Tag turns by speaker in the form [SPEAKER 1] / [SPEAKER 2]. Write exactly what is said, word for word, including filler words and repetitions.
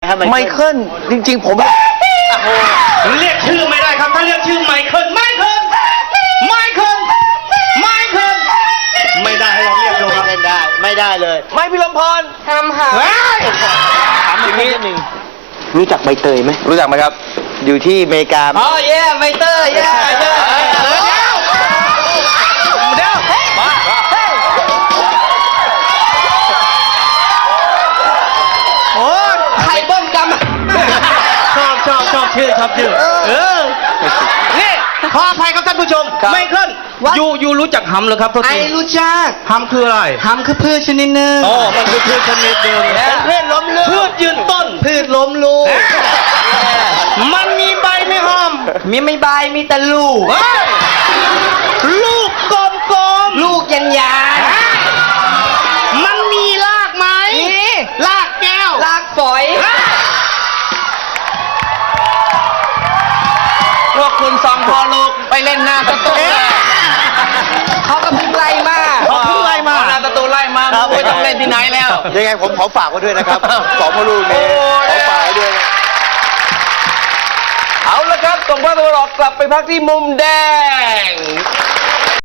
[SPEAKER 1] ไมเคิลจริงๆผม
[SPEAKER 2] เรียกชื่อไม่ได้ครับถ้าเรียกชื่อไมเคิลไมเคิลไมเคิลไมเคิลไม่ได้ให้เราเรียกดูครับ
[SPEAKER 1] ไม่ได้ไม่ได้เลยไม่พี่ลมพรทำหาถามอีกนิดนึงรู้จักใบเตยไหมรู้จักไหมครับอยู่ที่อเมริกาอ๋อเย่ใบเตยเย่เย่เดี๋ยวเดี๋ยวมาโอ้ไข่บ้มกำ
[SPEAKER 2] ชอบชอบชอบชื่อชอบชื่อเออนี่ขออภัยครับท่านผู้ชมไมเคิลยูยูรู้จักหำเหรอครับทุกที
[SPEAKER 1] ไอรู้จัก
[SPEAKER 2] หำคืออะไร
[SPEAKER 1] หำคือพืชชนิดหนึ่ง
[SPEAKER 2] อ๋อมันคือพืชชนิดหนึ่ง
[SPEAKER 1] เป็นพืชล้มลุก
[SPEAKER 2] พืชยืนต้น
[SPEAKER 1] พืชล้มลุก
[SPEAKER 2] มันมีใบไหมหอม
[SPEAKER 1] มีไม่ใบมีแต่ลูก
[SPEAKER 2] เฮ้ยลูกกลมๆ
[SPEAKER 1] ลูกยันยาน
[SPEAKER 2] มันมีรากไหม
[SPEAKER 1] มี
[SPEAKER 2] รากแก้ว
[SPEAKER 1] ลากฝอย พวกคุณสองพ่อลูกไปเล่นหน้าประตูเขาก็เพิ่งไล่มา
[SPEAKER 2] เขาเพิ่งไล่มา
[SPEAKER 1] หน้าประตูไล่มาไม่ต้องเล่นที่ไหนแล้วยังไงผมขอฝากไว้ด้วยนะครับสองพ่อลูกนี้ขอฝากไว้ด้วยเอาละครับส่งพระตัวหลอกกลับไปพักที่มุมแดง